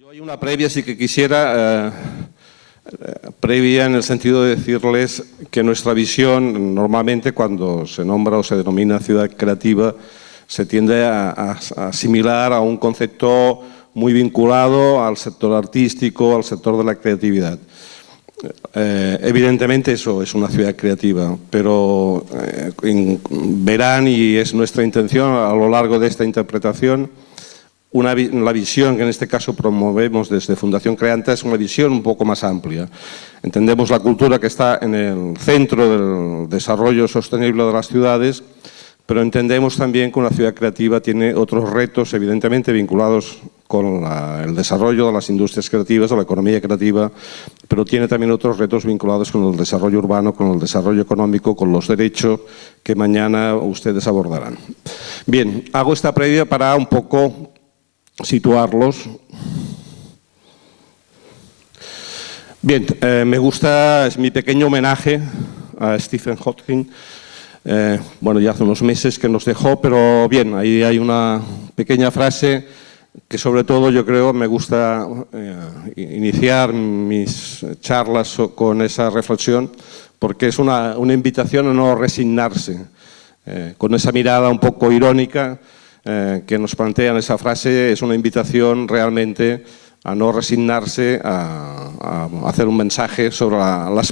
Yo hay una previa, sí que quisiera, previa en el sentido de decirles que nuestra visión, normalmente cuando se nombra o se denomina ciudad creativa, se tiende a asimilar a un concepto muy vinculado al sector artístico, al sector de la creatividad. Evidentemente eso es una ciudad creativa, pero verán, y es nuestra intención a lo largo de esta interpretación, la visión que en este caso promovemos desde Fundación Creanta es una visión un poco más amplia. Entendemos la cultura que está en el centro del desarrollo sostenible de las ciudades, pero entendemos también que una ciudad creativa tiene otros retos evidentemente vinculados con el desarrollo de las industrias creativas, de la economía creativa, pero tiene también otros retos vinculados con el desarrollo urbano, con el desarrollo económico, con los derechos que mañana ustedes abordarán. Bien, hago esta previa para un poco situarlos. Bien, me gusta, es mi pequeño homenaje a Stephen Hawking. Bueno, ya hace unos meses que nos dejó, pero bien, ahí hay una pequeña frase que sobre todo yo creo me gusta iniciar mis charlas con esa reflexión, porque es una invitación a no resignarse, con esa mirada un poco irónica que nos plantean esa frase. Es una invitación realmente a no resignarse, a hacer un mensaje sobre las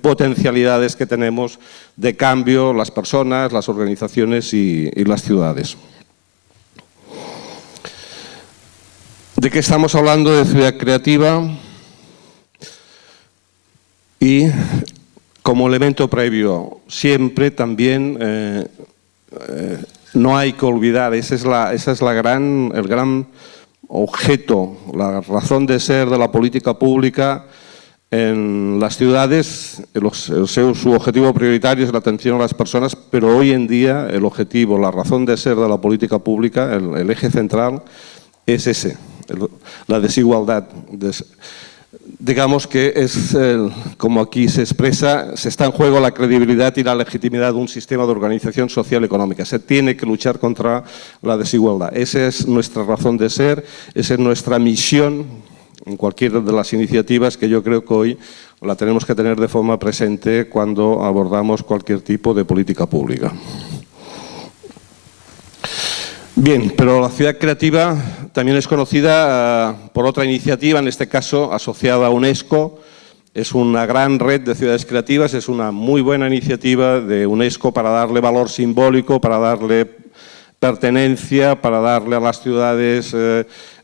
potencialidades que tenemos de cambio las personas, las organizaciones y las ciudades. ¿De qué estamos hablando? De ciudad creativa, y como elemento previo siempre también no hay que olvidar, esa es el gran objeto, la razón de ser de la política pública en las ciudades. Su objetivo prioritario es la atención a las personas, pero hoy en día el objetivo, la razón de ser de la política pública, el eje central es ese, la desigualdad. Digamos que es, como aquí se expresa, se está en juego la credibilidad y la legitimidad de un sistema de organización social y económica. Se tiene que luchar contra la desigualdad. Esa es nuestra razón de ser, esa es nuestra misión en cualquiera de las iniciativas que yo creo que hoy la tenemos que tener de forma presente cuando abordamos cualquier tipo de política pública. Bien, pero la ciudad creativa también es conocida por otra iniciativa, en este caso asociada a UNESCO. Es una gran red de ciudades creativas, es una muy buena iniciativa de UNESCO para darle valor simbólico, para darle pertenencia, para darle a las ciudades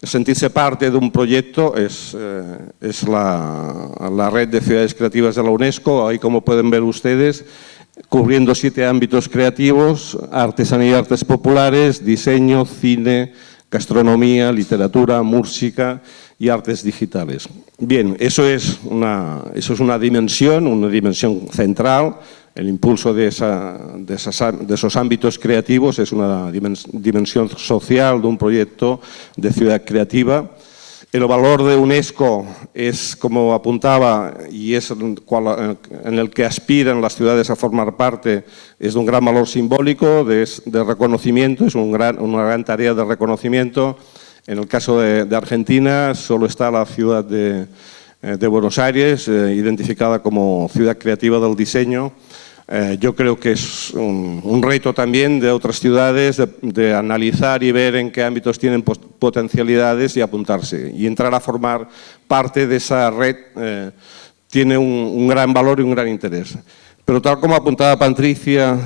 sentirse parte de un proyecto. Es la red de ciudades creativas de la UNESCO. Ahí, como pueden ver ustedes, cubriendo 7 ámbitos creativos: artesanía y artes populares, diseño, cine, gastronomía, literatura, música y artes digitales. Bien, eso es una dimensión central. El impulso de esos ámbitos creativos es una dimensión social de un proyecto de ciudad creativa. El valor de UNESCO es, como apuntaba, y es en el que aspiran las ciudades a formar parte, es de un gran valor simbólico, de reconocimiento, es una gran tarea de reconocimiento. En el caso de Argentina solo está la ciudad de Buenos Aires, identificada como ciudad creativa del diseño. Yo creo que es un reto también de otras ciudades de analizar y ver en qué ámbitos tienen potencialidades y apuntarse. Y entrar a formar parte de esa red tiene un gran valor y un gran interés. Pero tal como apuntaba Patricia,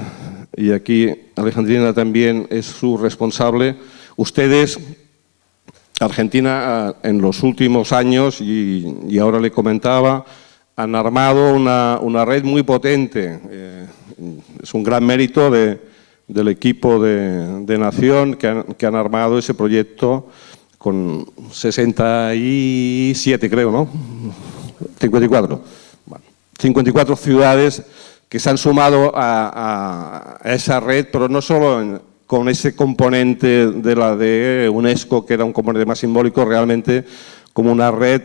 y aquí Alejandrina también es su responsable, ustedes, Argentina, en los últimos años, y ahora le comentaba, han armado una red muy potente. Es un gran mérito del equipo de Nación que han armado ese proyecto con 67, creo, ¿no? 54. Bueno, 54 ciudades que se han sumado a esa red, pero no solo con ese componente de la de UNESCO, que era un componente más simbólico, realmente como una red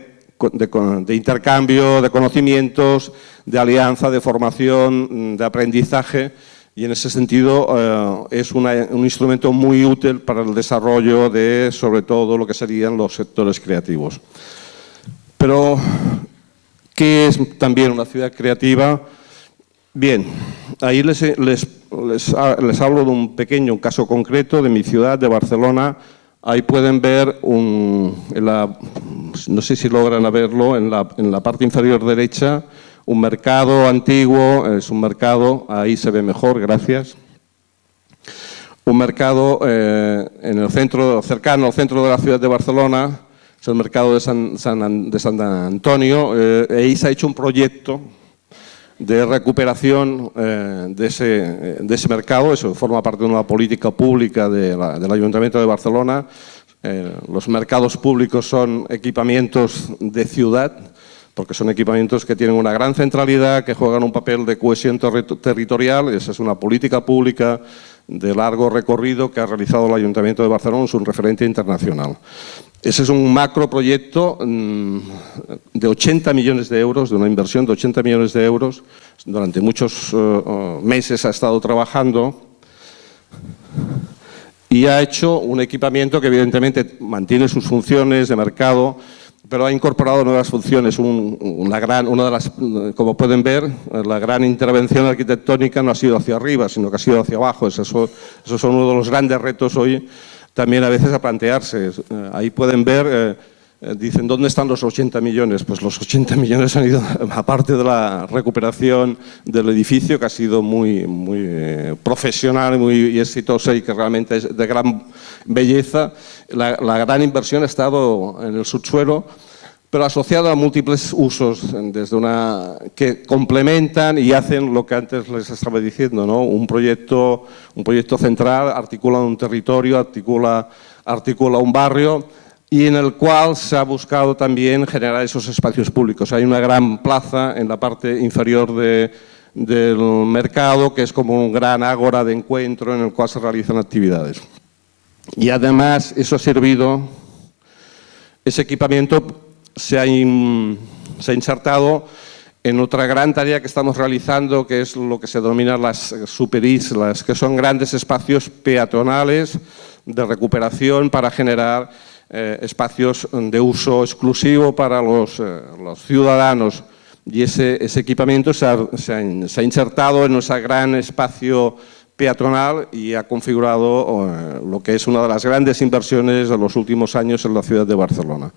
de intercambio, de conocimientos, de alianza, de formación, de aprendizaje, Y en ese sentido es un instrumento muy útil para el desarrollo de, sobre todo, lo que serían los sectores creativos. Pero, ¿qué es también una ciudad creativa? Bien, ahí les hablo de un pequeño caso concreto de mi ciudad, de Barcelona. Ahí pueden ver, no sé si logran verlo, en la parte inferior derecha, un mercado antiguo, es un mercado, ahí se ve mejor, gracias. Un mercado en el centro, cercano al centro de la ciudad de Barcelona, es el mercado de San Antonio. Ahí se ha hecho un proyecto de recuperación de ese mercado. Eso forma parte de una política pública del Ayuntamiento de Barcelona. Los mercados públicos son equipamientos de ciudad, porque son equipamientos que tienen una gran centralidad, que juegan un papel de cohesión territorial. Esa es una política pública de largo recorrido que ha realizado el Ayuntamiento de Barcelona, es un referente internacional. Ese es un macroproyecto de 80 millones de euros, de una inversión de 80 millones de euros. Durante muchos meses ha estado trabajando y ha hecho un equipamiento que evidentemente mantiene sus funciones de mercado, pero ha incorporado nuevas funciones. Como pueden ver, la gran intervención arquitectónica no ha sido hacia arriba, sino que ha sido hacia abajo. Esos son uno de los grandes retos hoy también a veces a plantearse. Ahí pueden ver, dicen, ¿dónde están los 80 millones? Pues los 80 millones han ido, aparte de la recuperación del edificio, que ha sido muy profesional, muy exitosa y que realmente es de gran belleza. La gran inversión ha estado en el subsuelo, pero asociada a múltiples usos, que complementan y hacen lo que antes les estaba diciendo, ¿no? Un proyecto central, articula un territorio, articula un barrio, y en el cual se ha buscado también generar esos espacios públicos. Hay una gran plaza en la parte inferior del mercado, que es como un gran ágora de encuentro en el cual se realizan actividades. Y además eso ha servido, ese equipamiento se ha insertado en otra gran tarea que estamos realizando, que es lo que se denomina las superislas, que son grandes espacios peatonales de recuperación para generar espacios de uso exclusivo para los ciudadanos. Y ese equipamiento se ha insertado en ese gran espacio peatonal y ha configurado lo que es una de las grandes inversiones de los últimos años en la ciudad de Barcelona.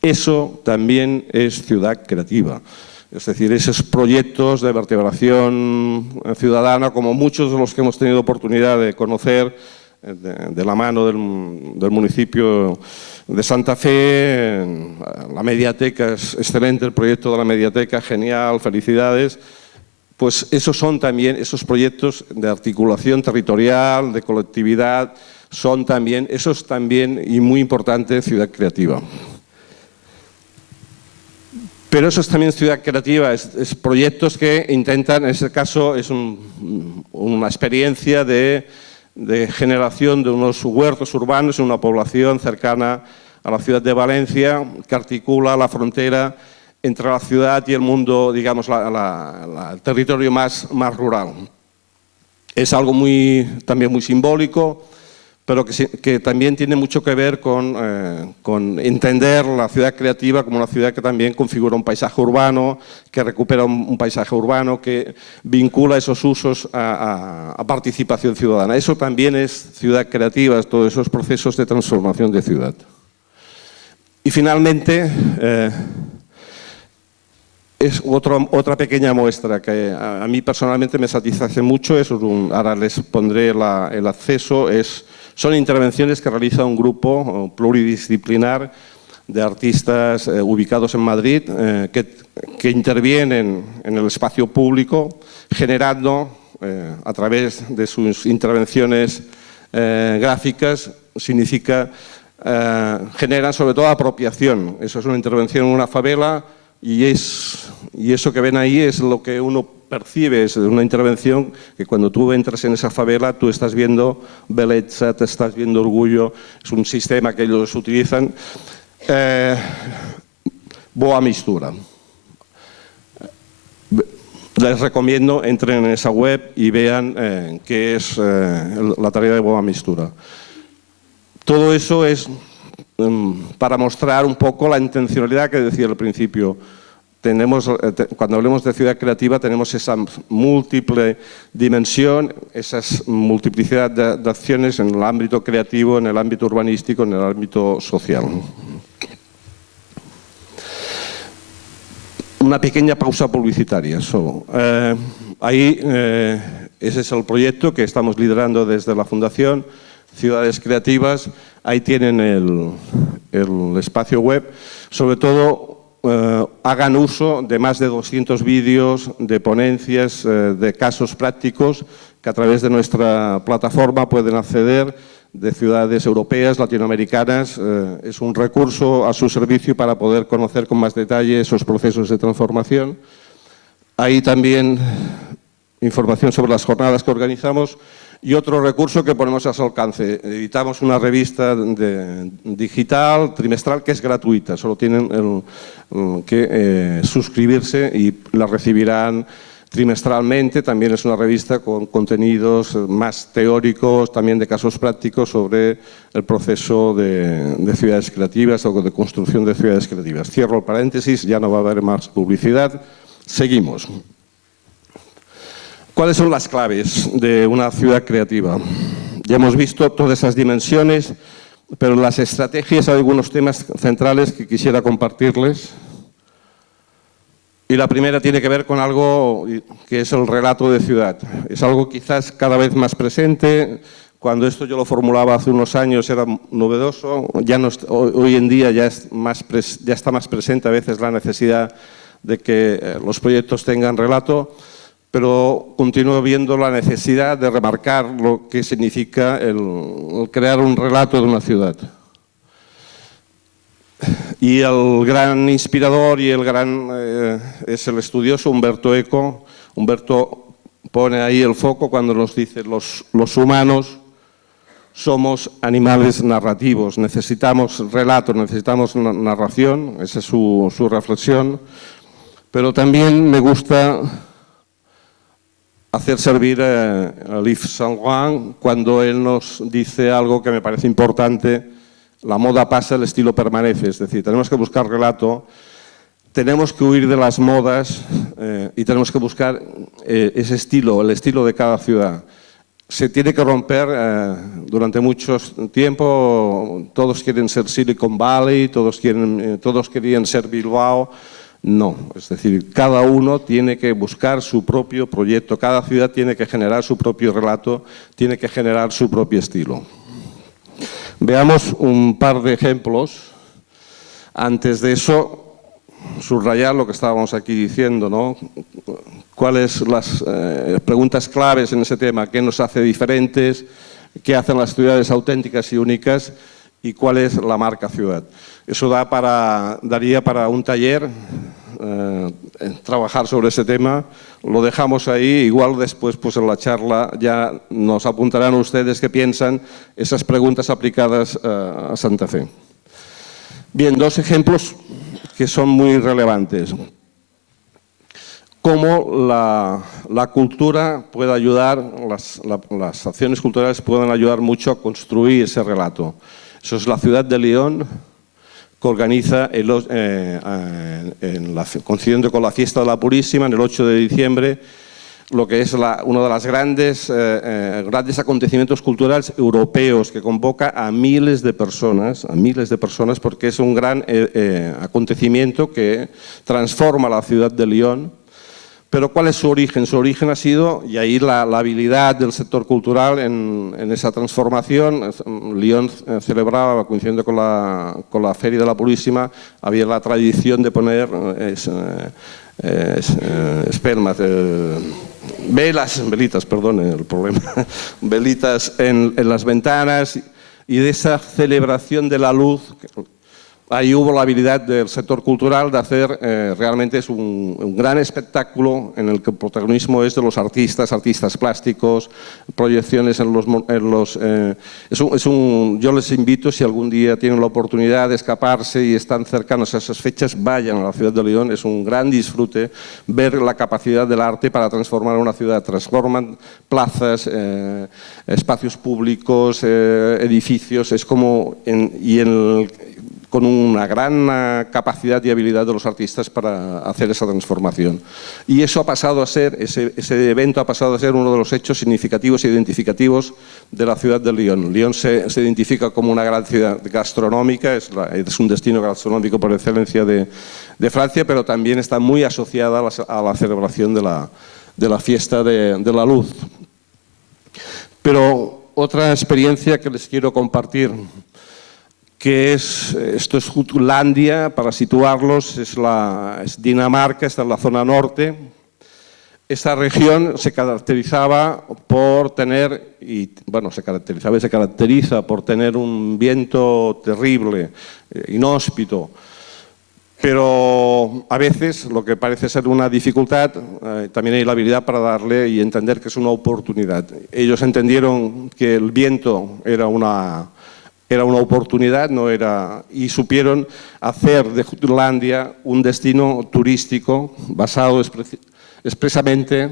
Eso también es ciudad creativa. Es decir, esos proyectos de vertebración ciudadana, como muchos de los que hemos tenido oportunidad de conocer de la mano del municipio de Santa Fe, la mediateca es excelente, el proyecto de la mediateca, genial, felicidades. Pues esos proyectos de articulación territorial, de colectividad, eso es también y muy importante ciudad creativa. Pero eso es también ciudad creativa, es proyectos que intentan, en ese caso es una experiencia de generación de unos huertos urbanos en una población cercana a la ciudad de Valencia, que articula la frontera entre la ciudad y el mundo, digamos, el territorio más rural. Es algo también muy simbólico, pero que también tiene mucho que ver con entender la ciudad creativa como una ciudad que también configura un paisaje urbano, que recupera un paisaje urbano, que vincula esos usos a participación ciudadana. Eso también es ciudad creativa, todos esos procesos de transformación de ciudad. Y finalmente, es otra pequeña muestra que a mí personalmente me satisface mucho, ahora les pondré el acceso, son intervenciones que realiza un grupo pluridisciplinar de artistas ubicados en Madrid que intervienen en el espacio público generando a través de sus intervenciones gráficas, generan sobre todo apropiación. Eso es una intervención en una favela y eso que ven ahí es lo que uno percibe, es una intervención que cuando tú entras en esa favela tú estás viendo belleza, te estás viendo orgullo, es un sistema que ellos utilizan. Boa mistura. les recomiendo, entren en esa web y vean qué es la tarea de Boa Mistura. Todo eso es para mostrar un poco la intencionalidad que decía al principio. Cuando hablemos de ciudad creativa tenemos esa múltiple dimensión, esa multiplicidad de acciones en el ámbito creativo, en el ámbito urbanístico, en el ámbito social. Una pequeña pausa publicitaria solo. Ese es el proyecto que estamos liderando desde la Fundación Ciudades Creativas. Ahí tienen el espacio web. Sobre todo, hagan uso de más de 200 vídeos, de ponencias, de casos prácticos que a través de nuestra plataforma pueden acceder, de ciudades europeas, latinoamericanas. Es un recurso a su servicio para poder conocer con más detalle esos procesos de transformación. Hay también información sobre las jornadas que organizamos y otro recurso que ponemos a su alcance. Editamos una revista digital trimestral que es gratuita, solo tienen que suscribirse y la recibirán trimestralmente. También es una revista con contenidos más teóricos, también de casos prácticos sobre el proceso de ciudades creativas o de construcción de ciudades creativas. Cierro el paréntesis, ya no va a haber más publicidad. Seguimos. ¿Cuáles son las claves de una ciudad creativa? Ya hemos visto todas esas dimensiones, pero las estrategias, hay algunos temas centrales que quisiera compartirles. Y la primera tiene que ver con algo que es el relato de ciudad. Es algo quizás cada vez más presente. Cuando esto yo lo formulaba hace unos años era novedoso. Hoy en día ya está más presente a veces la necesidad de que los proyectos tengan relato, pero continúo viendo la necesidad de remarcar lo que significa el crear un relato de una ciudad. Y el gran inspirador y es el estudioso Umberto Eco. Humberto pone ahí el foco cuando nos dice los humanos somos animales narrativos, necesitamos relatos, necesitamos narración, esa es su reflexión, pero también me gusta hacer servir a Yves Saint Laurent cuando él nos dice algo que me parece importante. La moda pasa, el estilo permanece, es decir, tenemos que buscar relato, tenemos que huir de las modas y tenemos que buscar ese estilo, el estilo de cada ciudad. Se tiene que romper durante mucho tiempo, todos quieren ser Silicon Valley, todos querían ser Bilbao. No, es decir, cada uno tiene que buscar su propio proyecto, cada ciudad tiene que generar su propio relato, tiene que generar su propio estilo. Veamos un par de ejemplos. Antes de eso, subrayar lo que estábamos aquí diciendo, ¿no? ¿Cuáles las preguntas claves en ese tema? ¿Qué nos hace diferentes? ¿Qué hacen las ciudades auténticas y únicas? ¿Y cuál es la marca ciudad? Eso daría para un taller, trabajar sobre ese tema. Lo dejamos ahí, igual después pues en la charla ya nos apuntarán ustedes qué piensan esas preguntas aplicadas a Santa Fe. Bien, dos ejemplos que son muy relevantes. Cómo la cultura puede ayudar, las acciones culturales pueden ayudar mucho a construir ese relato. Eso es la ciudad de Lyon, que organiza, coincidiendo con la fiesta de la Purísima, en el 8 de diciembre, lo que es uno de los grandes acontecimientos culturales europeos que convoca a miles de personas, porque es un gran acontecimiento que transforma la ciudad de Lyon. Pero ¿cuál es su origen? Su origen ha sido, y ahí la habilidad del sector cultural en esa transformación. Lyon celebraba, coincidiendo con la Feria de la Purísima, había la tradición de poner velitas en las ventanas, y de esa celebración de la luz ahí hubo la habilidad del sector cultural de hacer, realmente es un gran espectáculo en el que el protagonismo es de los artistas plásticos, proyecciones en los... yo les invito, si algún día tienen la oportunidad de escaparse y están cercanos a esas fechas, vayan a la ciudad de León, es un gran disfrute ver la capacidad del arte para transformar una ciudad. Transforman plazas, espacios públicos, edificios, es como... con una gran capacidad y habilidad de los artistas para hacer esa transformación. Y eso ha pasado a ser, ese evento ha pasado a ser uno de los hechos significativos e identificativos de la ciudad de Lyon. Lyon se identifica como una gran ciudad gastronómica, es un destino gastronómico por excelencia de Francia, pero también está muy asociada a la celebración de la fiesta de la luz. Pero otra experiencia que les quiero compartir, esto es Jutlandia, para situarlos, es Dinamarca, está en la zona norte. Esta región se caracterizaba por tener, se caracteriza por tener un viento terrible, inhóspito, pero a veces lo que parece ser una dificultad, también hay la habilidad para darle y entender que es una oportunidad. Ellos entendieron que el viento era una oportunidad, y supieron hacer de Jutlandia un destino turístico basado expresamente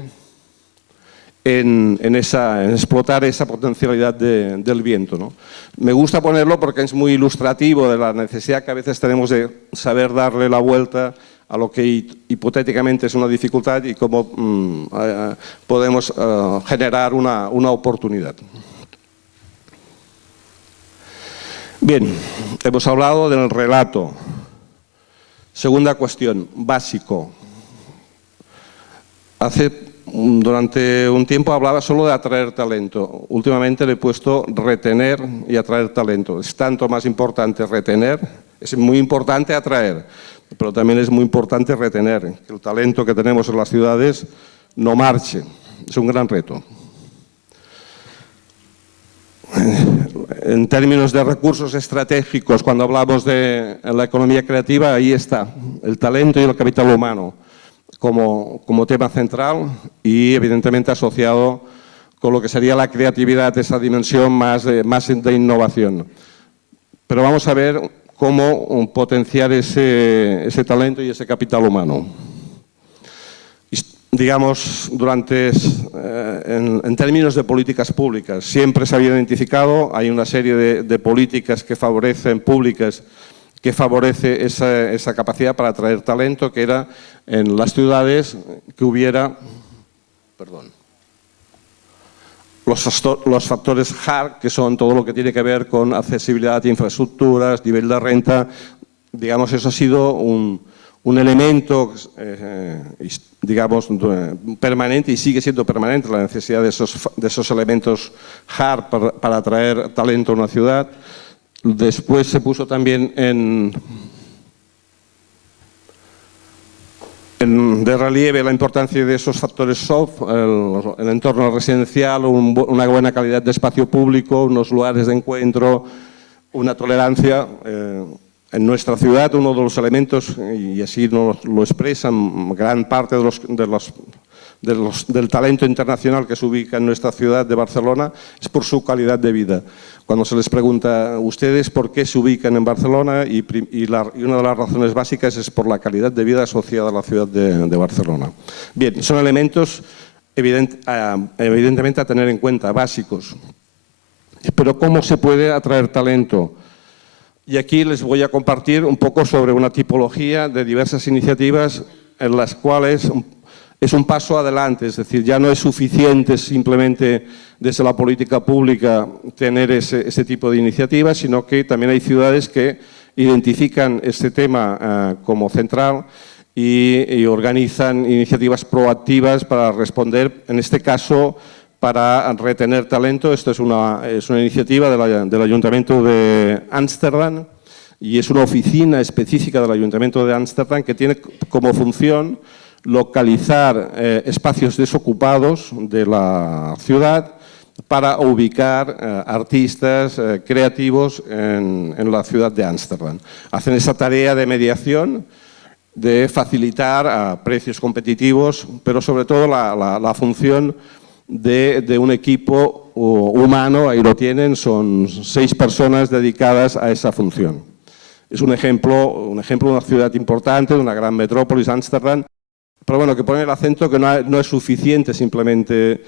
en explotar esa potencialidad del viento, ¿no? Me gusta ponerlo porque es muy ilustrativo de la necesidad que a veces tenemos de saber darle la vuelta a lo que hipotéticamente es una dificultad y cómo podemos generar una oportunidad. Bien, hemos hablado del relato. Segunda cuestión, básico. Durante un tiempo hablaba solo de atraer talento. Últimamente le he puesto retener y atraer talento. Es tanto más importante retener, es muy importante atraer, pero también es muy importante retener, que el talento que tenemos en las ciudades no marche. Es un gran reto. En términos de recursos estratégicos, cuando hablamos de la economía creativa, ahí está, el talento y el capital humano como tema central y evidentemente asociado con lo que sería la creatividad, esa dimensión más de innovación. Pero vamos a ver cómo potenciar ese talento y ese capital humano. Digamos, en términos de políticas públicas, siempre se había identificado, hay una serie de políticas que favorecen públicas, que favorece esa capacidad para atraer talento, que era en las ciudades que hubiera, los factores hard, que son todo lo que tiene que ver con accesibilidad, infraestructuras, nivel de renta. Digamos, eso ha sido un elemento, digamos, permanente y sigue siendo permanente, la necesidad de esos elementos hard para atraer talento a una ciudad. Después se puso también de relieve la importancia de esos factores soft, el entorno residencial, una buena calidad de espacio público, unos lugares de encuentro, una tolerancia. En nuestra ciudad, uno de los elementos, y así nos lo expresan gran parte del talento internacional que se ubica en nuestra ciudad de Barcelona, es por su calidad de vida. Cuando se les pregunta, ¿ustedes por qué se ubican en Barcelona? Y una de las razones básicas es por la calidad de vida asociada a la ciudad de Barcelona. Bien, son elementos evidentemente a tener en cuenta, básicos. Pero ¿cómo se puede atraer talento? Y aquí les voy a compartir un poco sobre una tipología de diversas iniciativas en las cuales es un paso adelante, es decir, ya no es suficiente simplemente desde la política pública tener ese tipo de iniciativas, sino que también hay ciudades que identifican este tema como central y organizan iniciativas proactivas para responder, en este caso, para retener talento. Esto es una iniciativa del Ayuntamiento de Ámsterdam y es una oficina específica del Ayuntamiento de Ámsterdam que tiene como función localizar espacios desocupados de la ciudad para ubicar artistas creativos en la ciudad de Ámsterdam. Hacen esa tarea de mediación, de facilitar a precios competitivos, pero sobre todo la función de un equipo humano, ahí lo tienen, son 6 personas dedicadas a esa función. Es un ejemplo de una ciudad importante, de una gran metrópolis, Ámsterdam, pero bueno, que pone el acento que no es suficiente simplemente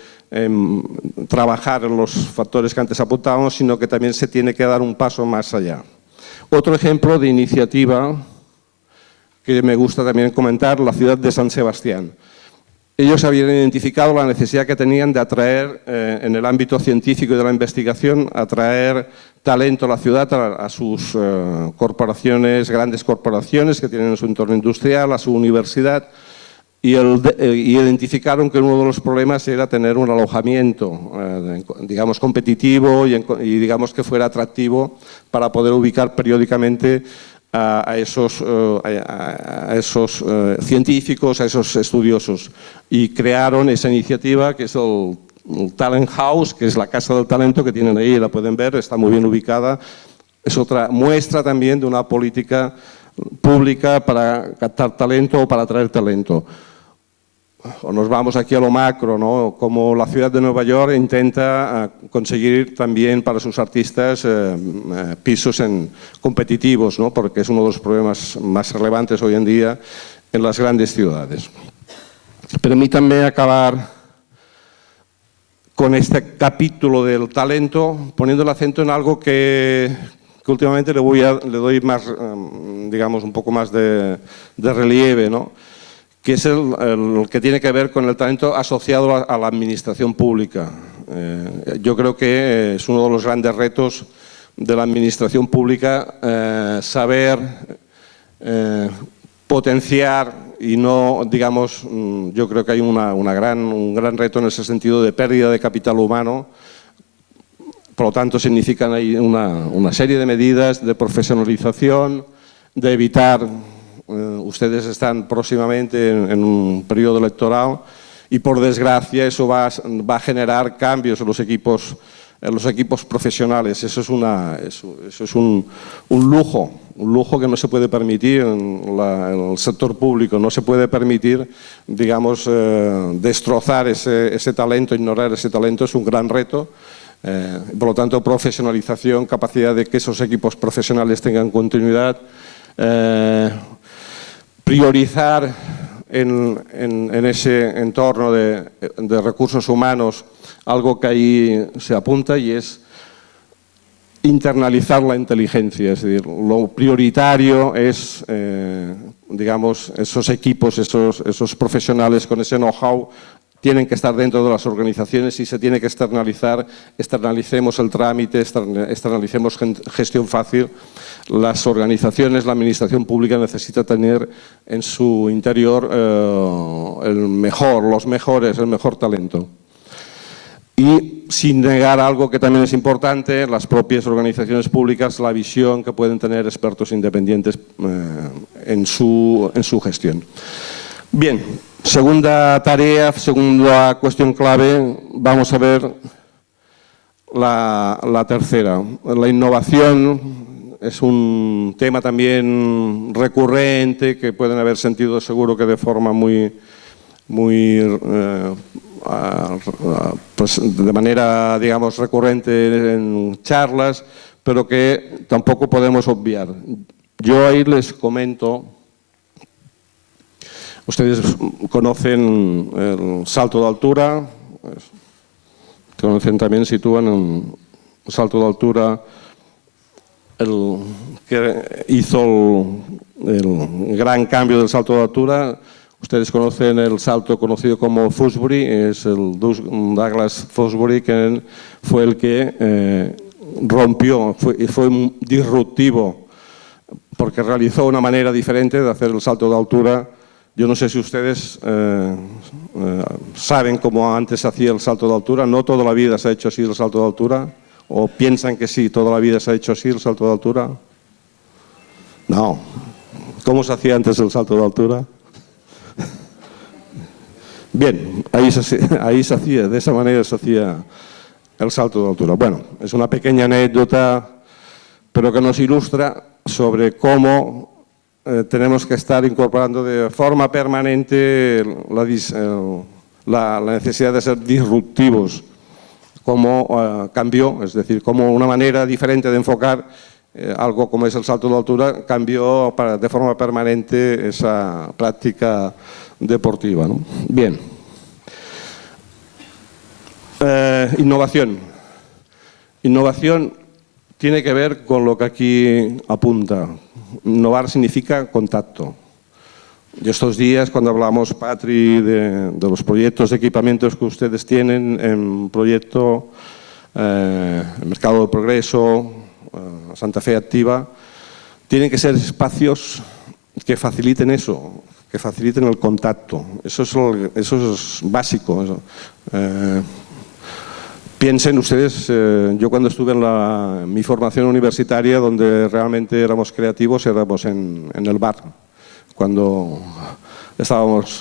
trabajar en los factores que antes apuntábamos, sino que también se tiene que dar un paso más allá. Otro ejemplo de iniciativa que me gusta también comentar, la ciudad de San Sebastián. Ellos habían identificado la necesidad que tenían de atraer, en el ámbito científico y de la investigación, atraer talento a la ciudad, a sus corporaciones, grandes corporaciones que tienen en su entorno industrial, a su universidad, y identificaron que uno de los problemas era tener un alojamiento, digamos, competitivo y digamos que fuera atractivo para poder ubicar periódicamente a esos científicos, a esos estudiosos, y crearon esa iniciativa que es el Talent House, que es la casa del talento que tienen ahí, la pueden ver, está muy bien ubicada. Es otra muestra también de una política pública para captar talento o para atraer talento. O nos vamos aquí a lo macro, ¿no? Como la ciudad de Nueva York intenta conseguir también para sus artistas pisos competitivos, ¿no? Porque es uno de los problemas más relevantes hoy en día en las grandes ciudades. Permítanme acabar con este capítulo del talento poniendo el acento en algo que últimamente le doy más, digamos, un poco más de relieve, ¿no? Que es el que tiene que ver con el talento asociado a la administración pública. Yo creo que es uno de los grandes retos de la administración pública, saber potenciar y no, digamos, yo creo que hay un gran reto en ese sentido de pérdida de capital humano. Por lo tanto, significan ahí una serie de medidas de profesionalización, de evitar. Ustedes están próximamente en un periodo electoral y, por desgracia, eso va a generar cambios en los equipos profesionales. Eso es un lujo que no se puede permitir en el sector público. No se puede permitir, digamos, destrozar ese talento, ignorar ese talento. Es un gran reto. Por lo tanto, profesionalización, capacidad de que esos equipos profesionales tengan continuidad. Priorizar en ese entorno de recursos humanos algo que ahí se apunta, y es internalizar la inteligencia. Es decir, lo prioritario es, digamos, esos equipos, esos profesionales con ese know-how tienen que estar dentro de las organizaciones y se tiene que externalizar. Externalicemos el trámite, externalicemos gestión fácil. Las organizaciones, la administración pública necesita tener en su interior el mejor talento. Y sin negar algo que también es importante, las propias organizaciones públicas, la visión que pueden tener expertos independientes en su gestión. Bien, segunda tarea, segunda cuestión clave, vamos a ver la tercera. La innovación es un tema también recurrente que pueden haber sentido seguro que de forma pues de manera, digamos, recurrente en charlas, pero que tampoco podemos obviar. Yo ahí les comento. Ustedes conocen el salto de altura, conocen también, sitúan un salto de altura, el que hizo el gran cambio del salto de altura. Ustedes conocen el salto conocido como Fosbury, es el Douglas Fosbury, que fue el que rompió, fue disruptivo, porque realizó una manera diferente de hacer el salto de altura. Yo no sé si ustedes saben cómo antes se hacía el salto de altura. No toda la vida se ha hecho así el salto de altura. ¿O piensan que sí, toda la vida se ha hecho así el salto de altura? No. ¿Cómo se hacía antes el salto de altura? Bien, ahí se hacía, de esa manera se hacía el salto de altura. Bueno, es una pequeña anécdota, pero que nos ilustra sobre cómo tenemos que estar incorporando de forma permanente la necesidad de ser disruptivos, cómo cambió, es decir, cómo una manera diferente de enfocar algo como es el salto de altura cambió de forma permanente esa práctica deportiva, ¿no? Bien. Innovación. Innovación tiene que ver con lo que aquí apunta. Innovar significa contacto. Y estos días, cuando hablamos, Patri, de los proyectos de equipamientos que ustedes tienen en proyecto, el Mercado de Progreso, Santa Fe Activa, tienen que ser espacios que faciliten eso, que faciliten el contacto. Eso es básico. Piensen ustedes, yo cuando estuve en mi formación universitaria, donde realmente éramos creativos, éramos en el bar, cuando estábamos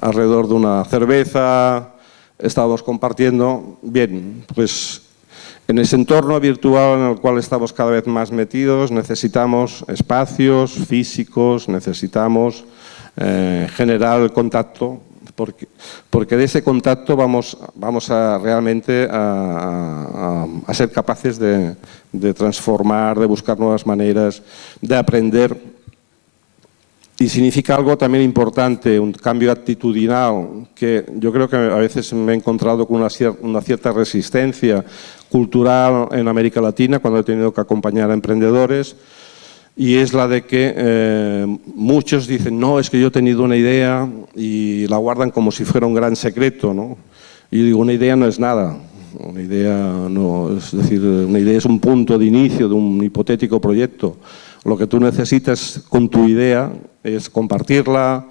alrededor de una cerveza, estábamos compartiendo. Bien, pues en ese entorno virtual en el cual estamos cada vez más metidos, necesitamos espacios físicos, necesitamos generar el contacto, porque de ese contacto vamos a realmente a ser capaces de transformar, de buscar nuevas maneras, de aprender. Y significa algo también importante, un cambio actitudinal, que yo creo que a veces me he encontrado con una cierta resistencia cultural en América Latina cuando he tenido que acompañar a emprendedores, y es la de que muchos dicen, no, es que yo he tenido una idea, y la guardan como si fuera un gran secreto, ¿no? Y yo digo, una idea no es nada, una idea no, es decir, una idea es un punto de inicio de un hipotético proyecto. Lo que tú necesitas con tu idea es compartirla,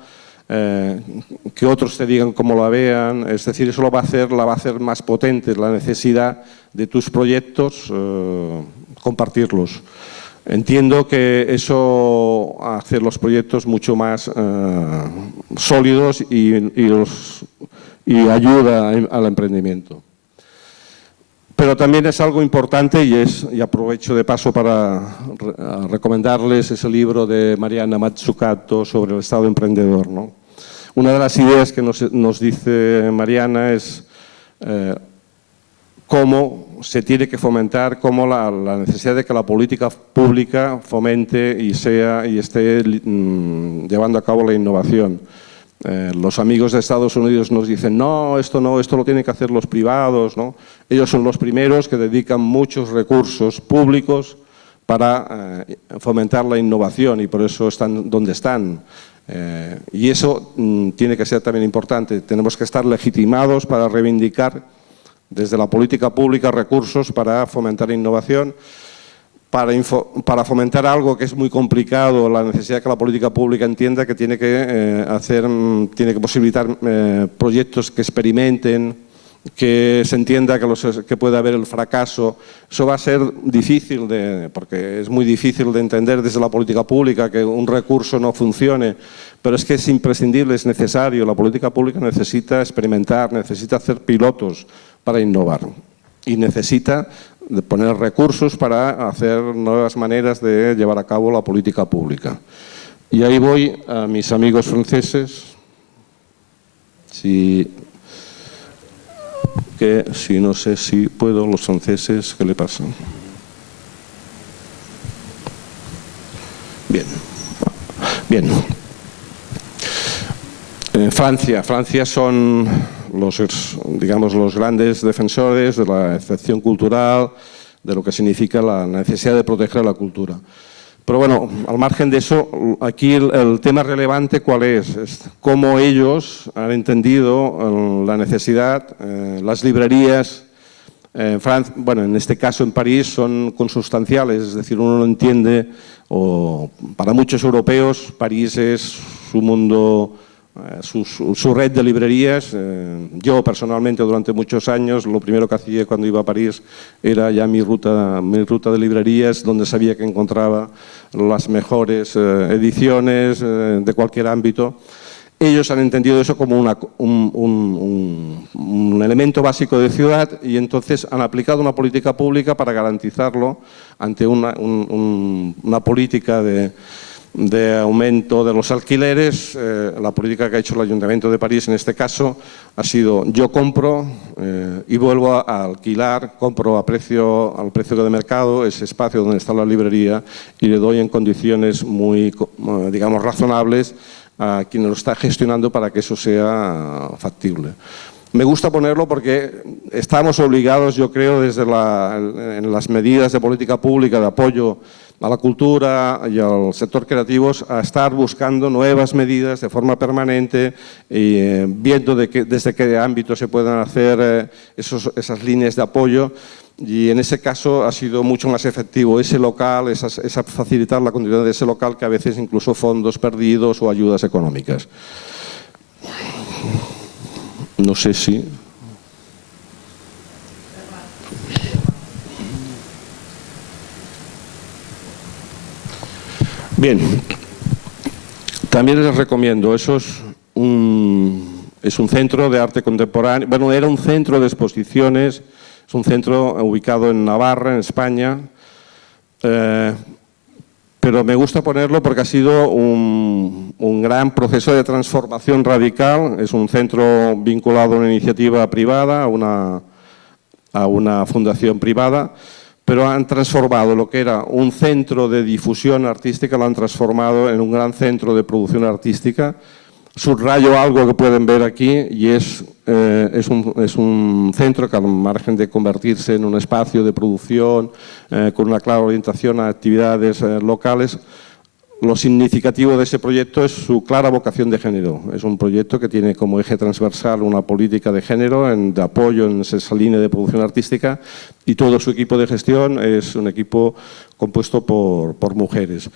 que otros te digan cómo la vean, es decir, eso la va a hacer más potente, la necesidad de tus proyectos, compartirlos. Entiendo que eso hace los proyectos mucho más sólidos y ayuda al emprendimiento. Pero también es algo importante y aprovecho de paso para recomendarles ese libro de Mariana Mazzucato sobre el Estado emprendedor, ¿no? Una de las ideas que nos dice Mariana es cómo se tiene que fomentar, cómo la necesidad de que la política pública fomente y esté llevando a cabo la innovación. Los amigos de Estados Unidos nos dicen, no, esto lo tienen que hacer los privados, ¿no? Ellos son los primeros que dedican muchos recursos públicos para fomentar la innovación y por eso están donde están. Y eso tiene que ser también importante. Tenemos que estar legitimados para reivindicar desde la política pública recursos para fomentar innovación, para fomentar algo que es muy complicado, la necesidad que la política pública entienda que tiene que posibilitar proyectos que experimenten, que se entienda que puede haber el fracaso. Eso va a ser difícil, porque es muy difícil de entender desde la política pública que un recurso no funcione, pero es que es imprescindible, es necesario. La política pública necesita experimentar, necesita hacer pilotos para innovar y necesita de poner recursos para hacer nuevas maneras de llevar a cabo la política pública. Y ahí voy a mis amigos franceses, si no sé si puedo, los franceses, ¿qué le pasa? Bien. Francia son los grandes defensores de la excepción cultural, de lo que significa la necesidad de proteger la cultura. Pero bueno, al margen de eso, aquí el tema relevante ¿cuál es? Es cómo ellos han entendido la necesidad, las librerías, en este caso en París son consustanciales, es decir, uno no entiende, o para muchos europeos París es su mundo, su red de librerías. Yo personalmente durante muchos años lo primero que hacía cuando iba a París era ya mi ruta de librerías, donde sabía que encontraba las mejores ediciones de cualquier ámbito. Ellos han entendido eso como un elemento básico de ciudad y entonces han aplicado una política pública para garantizarlo ante una política de aumento de los alquileres. La política que ha hecho el Ayuntamiento de París en este caso ha sido: yo compro y vuelvo a alquilar, compro al precio de mercado ese espacio donde está la librería y le doy en condiciones muy, digamos, razonables a quien lo está gestionando para que eso sea factible. Me gusta ponerlo porque estamos obligados, yo creo, en las medidas de política pública de apoyo a la cultura y al sector creativos, a estar buscando nuevas medidas de forma permanente y viendo desde qué ámbito se pueden hacer esas líneas de apoyo. Y en ese caso ha sido mucho más efectivo ese local, facilitar la continuidad de ese local que a veces incluso fondos perdidos o ayudas económicas. No sé si... Bien, también les recomiendo, eso es un centro de arte contemporáneo, bueno, era un centro de exposiciones, es un centro ubicado en Navarra, en España, pero me gusta ponerlo porque ha sido un gran proceso de transformación radical. Es un centro vinculado a una iniciativa privada, a una fundación privada, pero han transformado lo que era un centro de difusión artística, lo han transformado en un gran centro de producción artística. Subrayo algo que pueden ver aquí y es un centro que, al margen de convertirse en un espacio de producción con una clara orientación a actividades locales, lo significativo de ese proyecto es su clara vocación de género. Es un proyecto que tiene como eje transversal una política de género, de apoyo en esa línea de producción artística, y todo su equipo de gestión es un equipo compuesto por mujeres.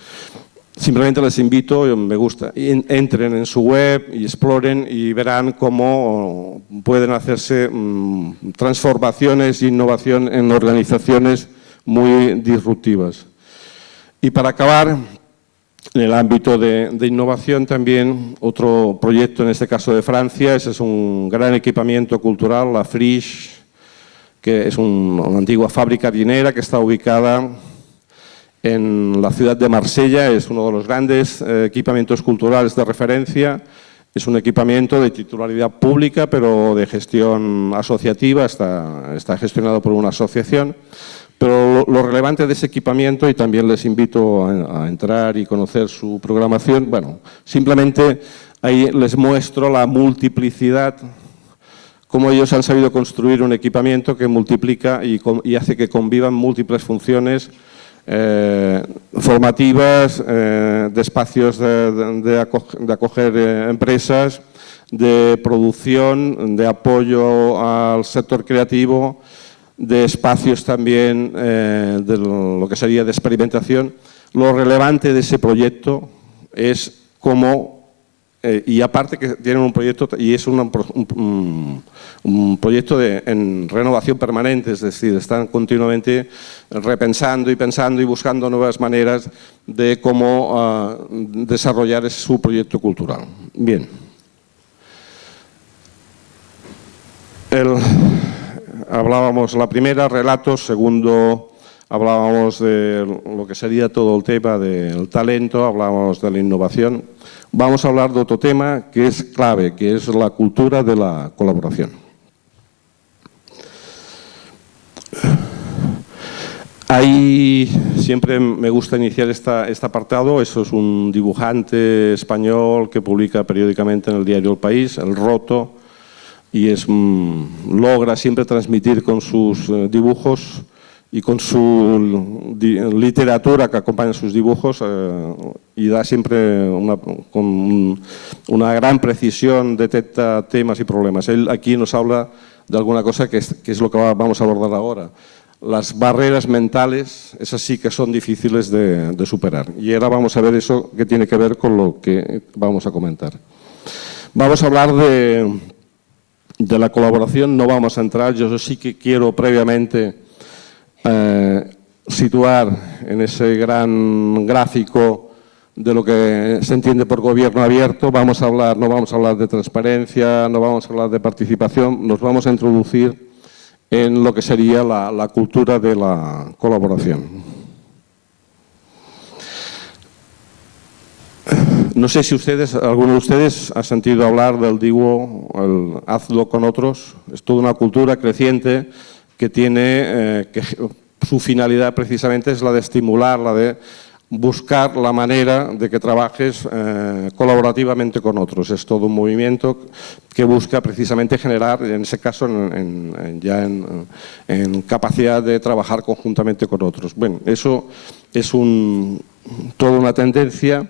Simplemente les invito, me gusta, entren en su web y exploren y verán cómo pueden hacerse transformaciones e innovación en organizaciones muy disruptivas. Y para acabar, en el ámbito de innovación también, otro proyecto, en este caso de Francia, ese es un gran equipamiento cultural, la Friche, que es una antigua fábrica harinera que está ubicada en la ciudad de Marsella. Es uno de los grandes equipamientos culturales de referencia. Es un equipamiento de titularidad pública, pero de gestión asociativa, está gestionado por una asociación. Pero lo relevante de ese equipamiento, y también les invito a entrar y conocer su programación, bueno, simplemente ahí les muestro la multiplicidad, cómo ellos han sabido construir un equipamiento que multiplica y hace que convivan múltiples funciones formativas, de espacios de acoger empresas, de producción, de apoyo al sector creativo, de espacios también de lo que sería de experimentación. Lo relevante de ese proyecto es cómo, y aparte que tienen un proyecto, y es un proyecto en renovación permanente, es decir, están continuamente repensando y pensando y buscando nuevas maneras de cómo desarrollar su proyecto cultural. Bien. Hablábamos la primera, relatos; segundo, hablábamos de lo que sería todo el tema del talento, hablábamos de la innovación. Vamos a hablar de otro tema que es clave, que es la cultura de la colaboración. Ahí siempre me gusta iniciar este apartado. Eso es un dibujante español que publica periódicamente en el diario El País, El Roto, y logra siempre transmitir con sus dibujos y con su literatura que acompaña sus dibujos, y da siempre con una gran precisión, detecta temas y problemas. Él aquí nos habla de alguna cosa que es lo que vamos a abordar ahora. Las barreras mentales, esas sí que son difíciles de superar. Y ahora vamos a ver eso que tiene que ver con lo que vamos a comentar. Vamos a hablar de la colaboración, no vamos a entrar. Yo sí que quiero previamente situar en ese gran gráfico de lo que se entiende por gobierno abierto. No vamos a hablar de transparencia, no vamos a hablar de participación, nos vamos a introducir en lo que sería la cultura de la colaboración. No sé si alguno de ustedes ha sentido hablar del DIWO, el hazlo con otros. Es toda una cultura creciente que tiene, su finalidad precisamente es la de estimular, la de buscar la manera de que trabajes colaborativamente con otros. Es todo un movimiento que busca precisamente generar, en ese caso, en capacidad de trabajar conjuntamente con otros. Bueno, eso es toda una tendencia.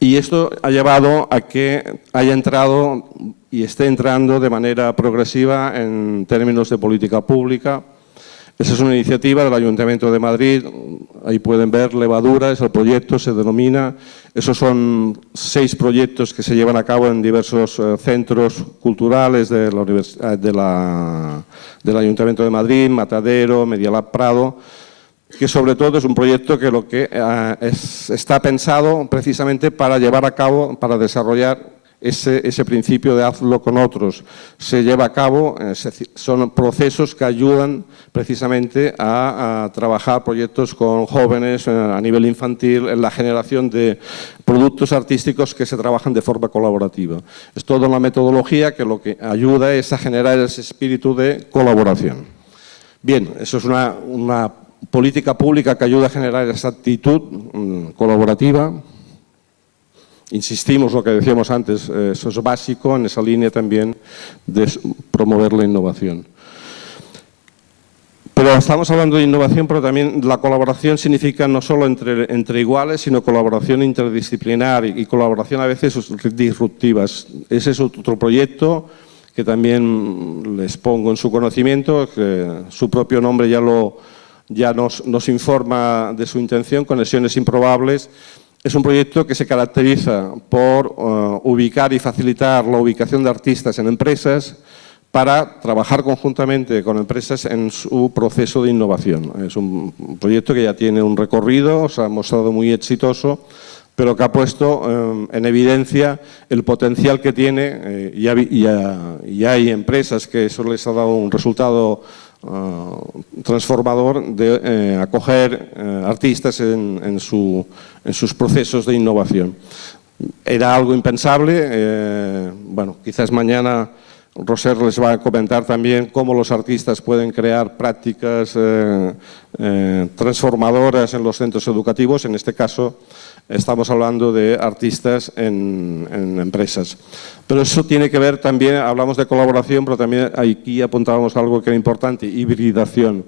Y esto ha llevado a que haya entrado y esté entrando de manera progresiva en términos de política pública. Esa es una iniciativa del Ayuntamiento de Madrid. Ahí pueden ver Levadura, es el proyecto, se denomina. Esos son 6 proyectos que se llevan a cabo en diversos centros culturales del Ayuntamiento de Madrid, Matadero, Medialab Prado, que sobre todo es un proyecto que está pensado precisamente para llevar a cabo, para desarrollar ese principio de hazlo con otros. Se lleva a cabo, son procesos que ayudan precisamente a trabajar proyectos con jóvenes a nivel infantil en la generación de productos artísticos que se trabajan de forma colaborativa. Es toda una metodología que lo que ayuda es a generar ese espíritu de colaboración. Bien, eso es una política pública que ayuda a generar esa actitud colaborativa. Insistimos, lo que decíamos antes, eso es básico en esa línea también de promover la innovación. Pero estamos hablando de innovación, pero también la colaboración significa no solo entre iguales, sino colaboración interdisciplinar y colaboración a veces disruptivas. Ese es otro proyecto que también les pongo en su conocimiento, que su propio nombre ya nos informa de su intención, Conexiones Improbables. Es un proyecto que se caracteriza por ubicar y facilitar la ubicación de artistas en empresas para trabajar conjuntamente con empresas en su proceso de innovación. Es un proyecto que ya tiene un recorrido, se ha mostrado muy exitoso, pero que ha puesto en evidencia el potencial que tiene y hay empresas que eso les ha dado un resultado transformador de acoger artistas en sus procesos de innovación. Era algo impensable, bueno, quizás mañana Roser les va a comentar también cómo los artistas pueden crear prácticas transformadoras en los centros educativos. En este caso estamos hablando de artistas en empresas. Pero eso tiene que ver también, hablamos de colaboración, pero también aquí apuntábamos algo que era importante, hibridación.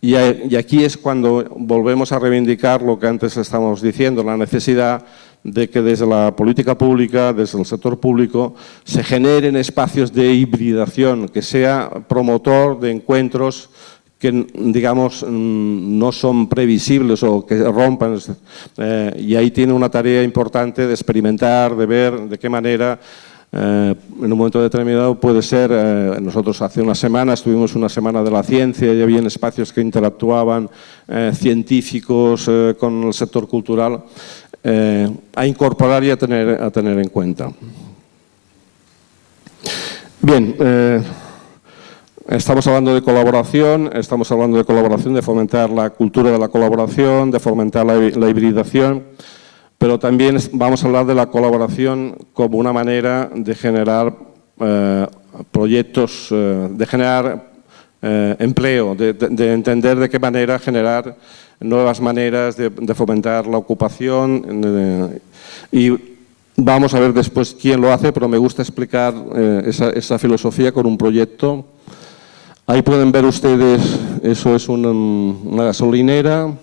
Y aquí es cuando volvemos a reivindicar lo que antes estábamos diciendo, la necesidad de que desde la política pública, desde el sector público, se generen espacios de hibridación, que sea promotor de encuentros que, digamos, no son previsibles o que rompan. Y ahí tiene una tarea importante de experimentar, de ver de qué manera en un momento determinado puede ser. Nosotros hace unas semanas tuvimos una semana de la ciencia y había espacios que interactuaban científicos con el sector cultural, a incorporar y a tener en cuenta. Bien, estamos hablando de colaboración, de fomentar la cultura de la colaboración, de fomentar la hibridación, pero también vamos a hablar de la colaboración como una manera de generar proyectos, de generar empleo, de entender de qué manera generar nuevas maneras de fomentar la ocupación. Y vamos a ver después quién lo hace, pero me gusta explicar esa filosofía con un proyecto. Ahí pueden ver ustedes, eso es una gasolinera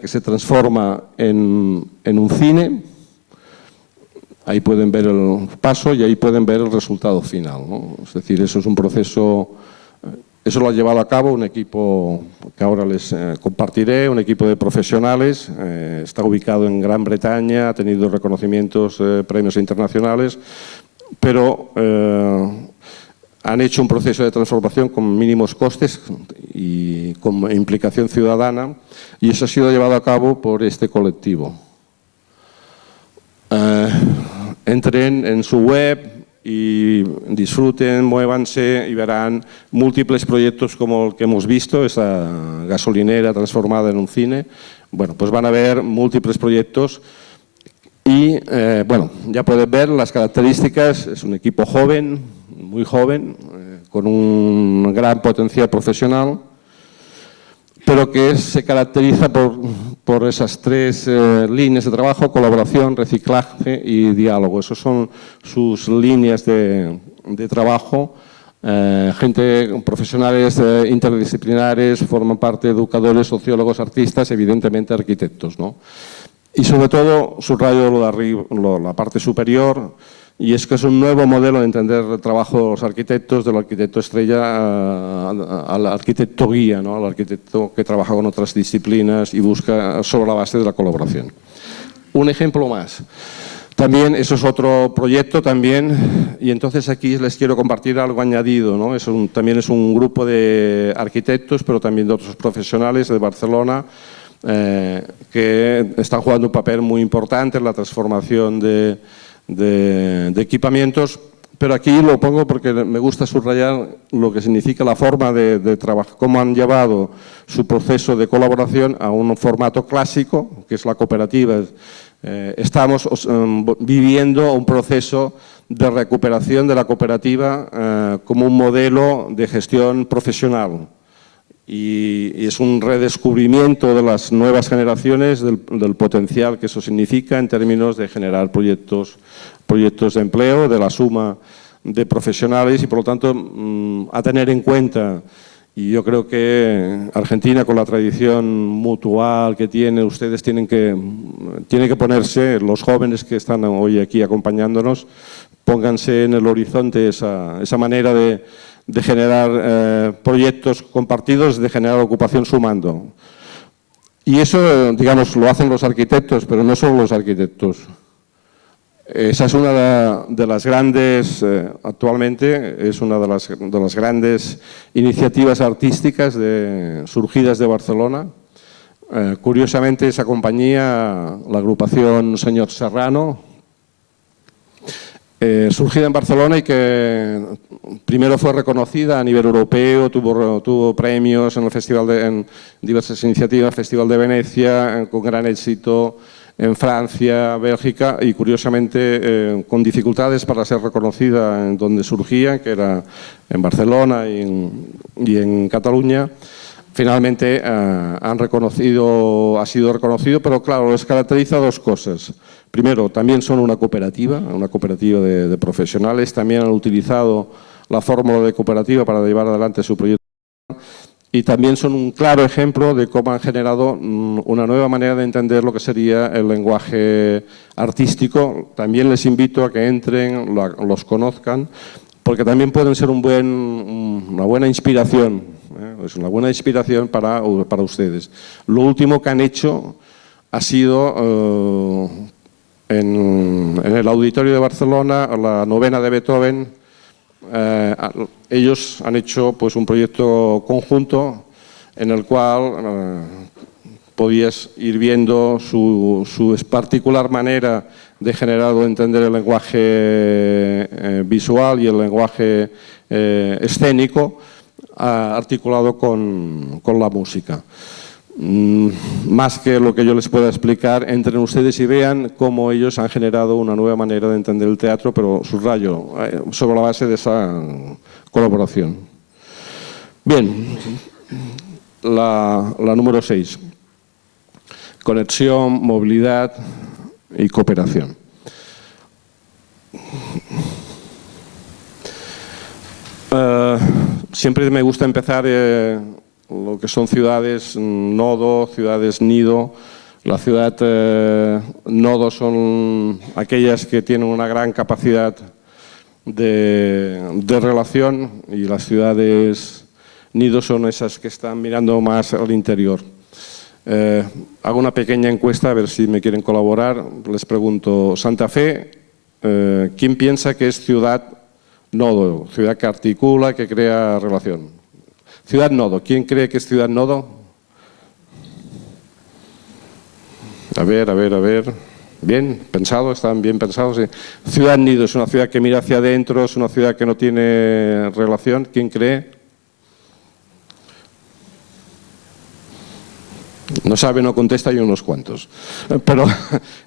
que se transforma en un cine. Ahí pueden ver el paso y ahí pueden ver el resultado final, ¿no? Es decir, eso es un proceso, eso lo ha llevado a cabo un equipo que ahora les compartiré, un equipo de profesionales, está ubicado en Gran Bretaña, ha tenido reconocimientos, premios internacionales, pero han hecho un proceso de transformación con mínimos costes y con implicación ciudadana, y eso ha sido llevado a cabo por este colectivo. Entren en su web y disfruten, muévanse y verán múltiples proyectos como el que hemos visto, esa gasolinera transformada en un cine. Bueno, pues van a ver múltiples proyectos y, bueno, ya pueden ver las características. Es un equipo joven, muy joven, con un gran potencial profesional, pero que se caracteriza por esas tres líneas de trabajo: colaboración, reciclaje y diálogo. Esas son sus líneas de trabajo. Gente, profesionales interdisciplinares, forman parte educadores, sociólogos, artistas, evidentemente arquitectos, ¿no? Y sobre todo, subrayo lo de arriba, la parte superior, y es que es un nuevo modelo de entender el trabajo de los arquitectos, del arquitecto estrella al arquitecto guía, ¿no? Al arquitecto que trabaja con otras disciplinas y busca sobre la base de la colaboración. Un ejemplo más. También, eso es otro proyecto también, y entonces aquí les quiero compartir algo añadido, ¿no? También es un grupo de arquitectos, pero también de otros profesionales de Barcelona, que están jugando un papel muy importante en la transformación de equipamientos, pero aquí lo pongo porque me gusta subrayar lo que significa la forma de trabajar, cómo han llevado su proceso de colaboración a un formato clásico, que es la cooperativa. Estamos viviendo un proceso de recuperación de la cooperativa como un modelo de gestión profesional. Y es un redescubrimiento de las nuevas generaciones del potencial que eso significa en términos de generar proyectos de empleo, de la suma de profesionales, y por lo tanto a tener en cuenta. Y yo creo que Argentina, con la tradición mutual que tiene, ustedes tienen que ponerse, los jóvenes que están hoy aquí acompañándonos, pónganse en el horizonte esa manera de generar proyectos compartidos, de generar ocupación sumando. Y eso, digamos, lo hacen los arquitectos, pero no son los arquitectos. Esa es una de las grandes, actualmente, es una de las grandes iniciativas artísticas surgidas de Barcelona. Curiosamente, esa compañía, la agrupación Señor Serrano, surgida en Barcelona y que primero fue reconocida a nivel europeo, tuvo premios en diversas iniciativas, Festival de Venecia, con gran éxito en Francia, Bélgica, y curiosamente con dificultades para ser reconocida en donde surgía, que era en Barcelona y en Cataluña. Finalmente ha sido reconocido, pero claro, les caracteriza dos cosas. Primero, también son una cooperativa de profesionales, también han utilizado la fórmula de cooperativa para llevar adelante su proyecto, y también son un claro ejemplo de cómo han generado una nueva manera de entender lo que sería el lenguaje artístico. También les invito a que entren, los conozcan, porque también pueden ser una buena inspiración, es una buena inspiración para ustedes. Lo último que han hecho ha sido en el Auditorio de Barcelona, la novena de Beethoven. Ellos han hecho pues un proyecto conjunto en el cual podías ir viendo su particular manera de generar o entender el lenguaje visual y el lenguaje escénico, articulado con la música. Más que lo que yo les pueda explicar, entren ustedes y vean cómo ellos han generado una nueva manera de entender el teatro, pero subrayo, sobre la base de esa colaboración. Bien, la número 6. Conexión, movilidad y cooperación. Siempre me gusta empezar lo que son ciudades nodo, ciudades nido. La ciudad nodo son aquellas que tienen una gran capacidad de relación, y las ciudades nido son esas que están mirando más al interior. Hago una pequeña encuesta a ver si me quieren colaborar. Les pregunto, Santa Fe, ¿quién piensa que es ciudad Nodo, ciudad que articula, que crea relación. Ciudad nodo, ¿quién cree que es ciudad nodo? A ver. Bien pensado, están bien pensados. Sí. Ciudad nido es una ciudad que mira hacia adentro, es una ciudad que no tiene relación. ¿Quién cree? No sabe, no contesta, hay unos cuantos. Pero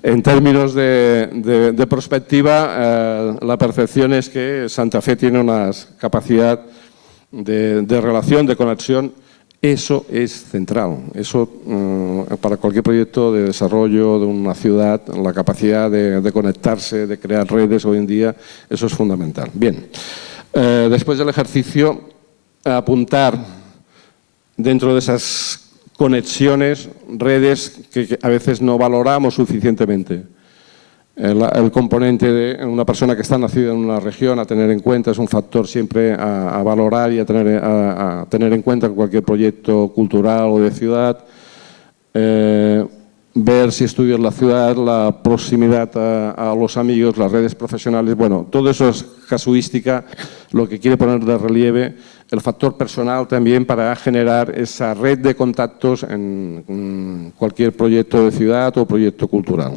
en términos de perspectiva, la percepción es que Santa Fe tiene una capacidad de relación, de conexión. Eso es central. Eso, para cualquier proyecto de desarrollo de una ciudad, la capacidad de conectarse, de crear redes hoy en día, eso es fundamental. Bien, después del ejercicio, apuntar dentro de esas conexiones, redes que a veces no valoramos suficientemente. El componente de una persona que está nacida en una región a tener en cuenta es un factor siempre a valorar y a tener en cuenta en cualquier proyecto cultural o de ciudad. Ver si estudias la ciudad, la proximidad a los amigos, las redes profesionales, bueno, todo eso es casuística, lo que quiere poner de relieve el factor personal también para generar esa red de contactos en cualquier proyecto de ciudad o proyecto cultural.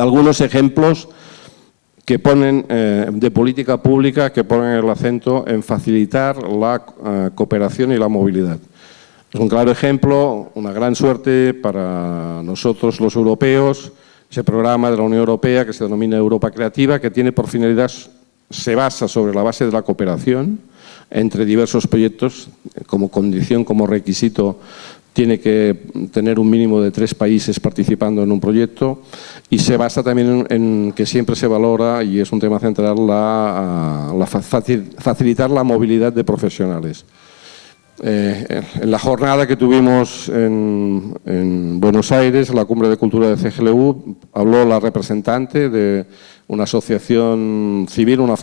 Algunos ejemplos que ponen de política pública que ponen el acento en facilitar la cooperación y la movilidad. Es un claro ejemplo, una gran suerte para nosotros los europeos, ese programa de la Unión Europea que se denomina Europa Creativa, que tiene por finalidad, se basa sobre la base de la cooperación entre diversos proyectos, como condición, como requisito, tiene que tener un mínimo de 3 países participando en un proyecto y se basa también en que siempre se valora, y es un tema central, facilitar la movilidad de profesionales. En la jornada que tuvimos en Buenos Aires, la Cumbre de Cultura de CGLU, habló la representante de una asociación civil, una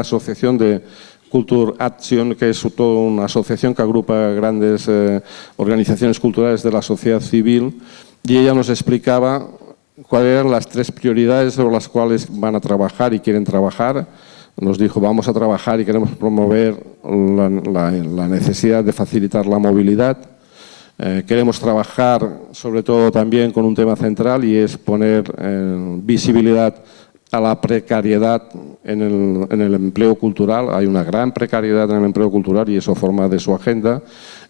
asociación de Culture Action, que es toda una asociación que agrupa grandes organizaciones culturales de la sociedad civil, y ella nos explicaba cuáles eran las 3 prioridades sobre las cuales van a trabajar y quieren trabajar. Nos dijo, vamos a trabajar y queremos promover la necesidad de facilitar la movilidad. Queremos trabajar sobre todo también con un tema central y es poner visibilidad a la precariedad en el empleo cultural. Hay una gran precariedad en el empleo cultural y eso forma de su agenda.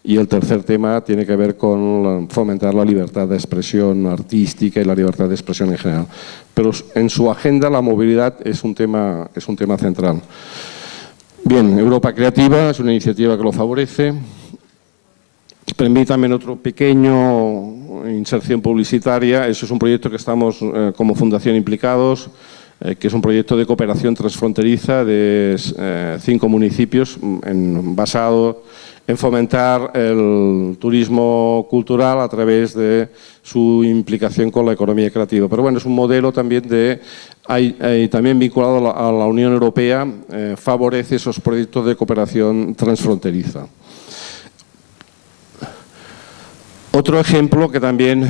Y el tercer tema tiene que ver con fomentar la libertad de expresión artística y la libertad de expresión en general. Pero en su agenda la movilidad es un tema central. Bien, Europa Creativa es una iniciativa que lo favorece. Permítanme otro pequeño inserción publicitaria. Eso es un proyecto que estamos como fundación implicados, que es un proyecto de cooperación transfronteriza de 5 municipios basado en fomentar el turismo cultural a través de su implicación con la economía creativa. Pero bueno, es un modelo también también vinculado a la Unión Europea, favorece esos proyectos de cooperación transfronteriza. Otro ejemplo que también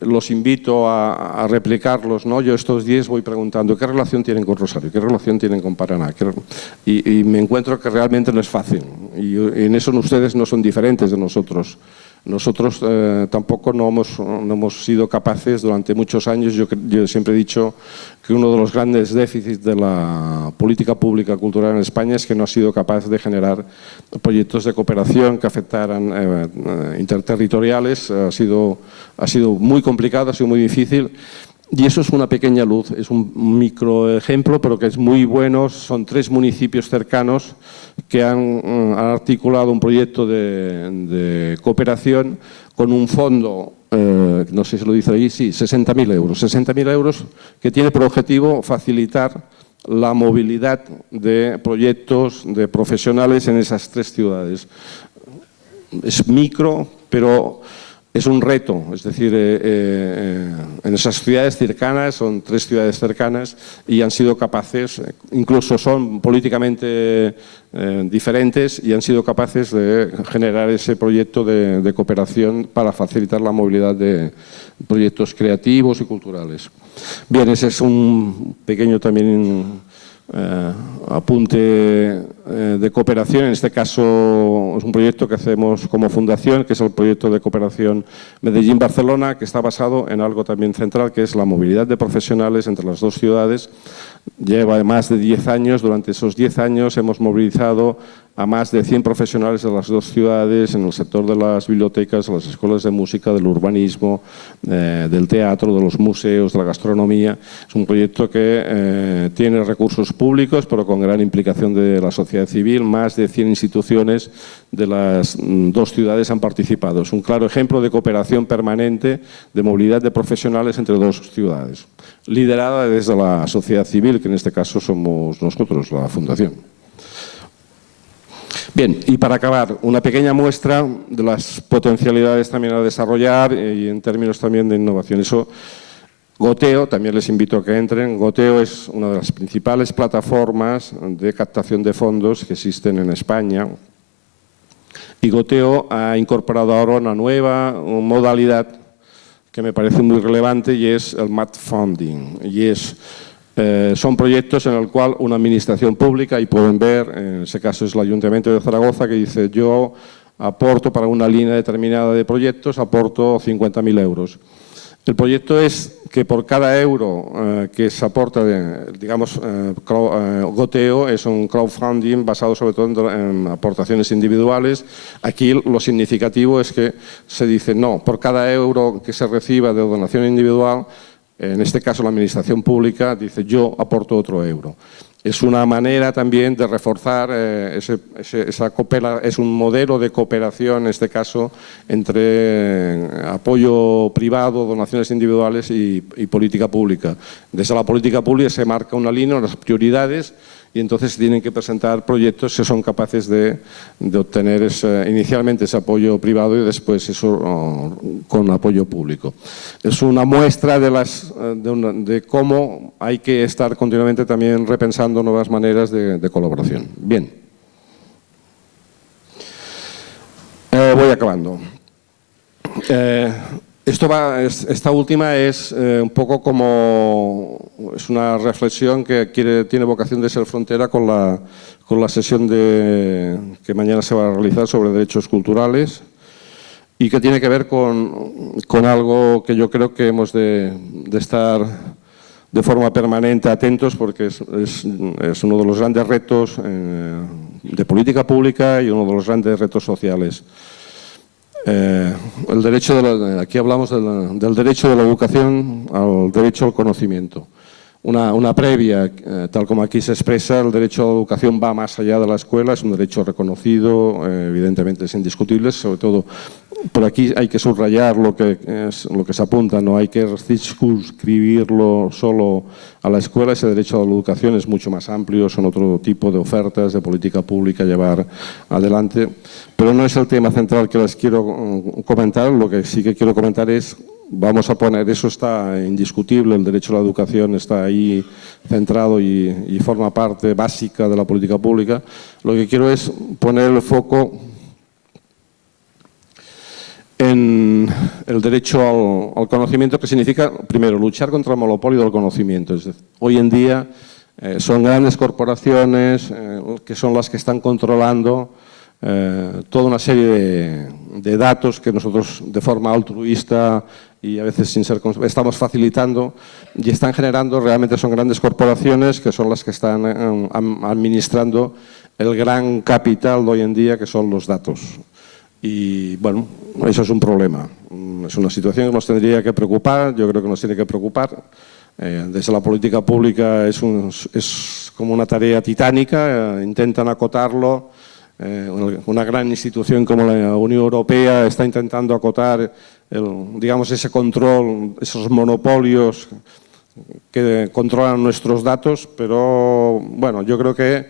los invito a replicarlos, ¿no? Yo estos días voy preguntando ¿qué relación tienen con Rosario? ¿Qué relación tienen con Paraná? Y me encuentro que realmente no es fácil. Y en eso ustedes no son diferentes de nosotros. Nosotros tampoco no hemos sido capaces durante muchos años. Yo siempre he dicho que uno de los grandes déficits de la política pública cultural en España es que no ha sido capaz de generar proyectos de cooperación que afectaran interterritoriales. Ha sido muy complicado, ha sido muy difícil. Y eso es una pequeña luz, es un micro ejemplo, pero que es muy bueno. Son 3 municipios cercanos que han articulado un proyecto de cooperación con un fondo, no sé si lo dice ahí, sí, 60.000 euros. 60.000 euros que tiene por objetivo facilitar la movilidad de proyectos de profesionales en esas 3 ciudades. Es micro, pero Es un reto, es decir, en esas ciudades cercanas, son 3 ciudades cercanas y han sido capaces, incluso son políticamente diferentes y han sido capaces de generar ese proyecto de cooperación para facilitar la movilidad de proyectos creativos y culturales. Bien, ese es un pequeño también apunte de cooperación. En este caso es un proyecto que hacemos como fundación, que es el proyecto de cooperación Medellín-Barcelona, que está basado en algo también central, que es la movilidad de profesionales entre las 2 ciudades. Lleva más de 10 años, durante esos 10 años hemos movilizado a más de 100 profesionales de las 2 ciudades en el sector de las bibliotecas, de las escuelas de música, del urbanismo, del teatro, de los museos, de la gastronomía. Es un proyecto que tiene recursos públicos, pero con gran implicación de la sociedad civil. Más de 100 instituciones de las 2 ciudades han participado. Es un claro ejemplo de cooperación permanente, de movilidad de profesionales entre 2 ciudades, liderada desde la sociedad civil, que en este caso somos nosotros, la Fundación. Bien, y para acabar, una pequeña muestra de las potencialidades también a desarrollar y en términos también de innovación. Eso, Goteo, también les invito a que entren. Goteo es una de las principales plataformas de captación de fondos que existen en España. Y Goteo ha incorporado ahora una nueva modalidad que me parece muy relevante y es el Mat Funding. Y son proyectos en el cual una administración pública, y pueden ver, en ese caso es el Ayuntamiento de Zaragoza, que dice yo aporto para una línea determinada de proyectos, aporto 50.000 euros. El proyecto es que por cada euro que se aporta, digamos, Goteo es un crowdfunding basado sobre todo en aportaciones individuales. Aquí lo significativo es que se dice no, por cada euro que se reciba de donación individual, en este caso la administración pública dice yo aporto otro euro. Es una manera también de reforzar es un modelo de cooperación, en este caso, entre apoyo privado, donaciones individuales y política pública. Desde la política pública se marca una línea, unas prioridades, y entonces se tienen que presentar proyectos que son capaces de obtener inicialmente ese apoyo privado y después eso con apoyo público. Es una muestra de cómo hay que estar continuamente también repensando nuevas maneras de colaboración. Bien. Voy acabando. Esta última es un poco como es una reflexión que tiene vocación de ser frontera con la sesión que mañana se va a realizar sobre derechos culturales y que tiene que ver con algo que yo creo que hemos de estar de forma permanente atentos porque es uno de los grandes retos de política pública y uno de los grandes retos sociales. El derecho aquí hablamos del derecho de la educación al derecho al conocimiento. Una previa, tal como aquí se expresa, el derecho a la educación va más allá de la escuela, es un derecho reconocido, evidentemente es indiscutible, sobre todo por aquí hay que subrayar lo que se apunta, no hay que circunscribirlo solo a la escuela, ese derecho a la educación es mucho más amplio, son otro tipo de ofertas de política pública a llevar adelante, pero no es el tema central que les quiero comentar, lo que sí que quiero comentar es vamos a poner, eso está indiscutible, el derecho a la educación está ahí centrado y forma parte básica de la política pública. Lo que quiero es poner el foco en el derecho al conocimiento, que significa, primero, luchar contra el monopolio del conocimiento. Es decir, hoy en día son grandes corporaciones que son las que están controlando toda una serie de datos que nosotros de forma altruista y a veces sin ser estamos facilitando y están generando, realmente son grandes corporaciones que son las que están administrando el gran capital de hoy en día que son los datos. Y bueno, eso es un problema, es una situación que nos tendría que preocupar, yo creo que nos tiene que preocupar. Desde la política pública es como una tarea titánica, intentan acotarlo. Una gran institución como la Unión Europea está intentando acotar digamos, ese control, esos monopolios que controlan nuestros datos, pero bueno, yo creo que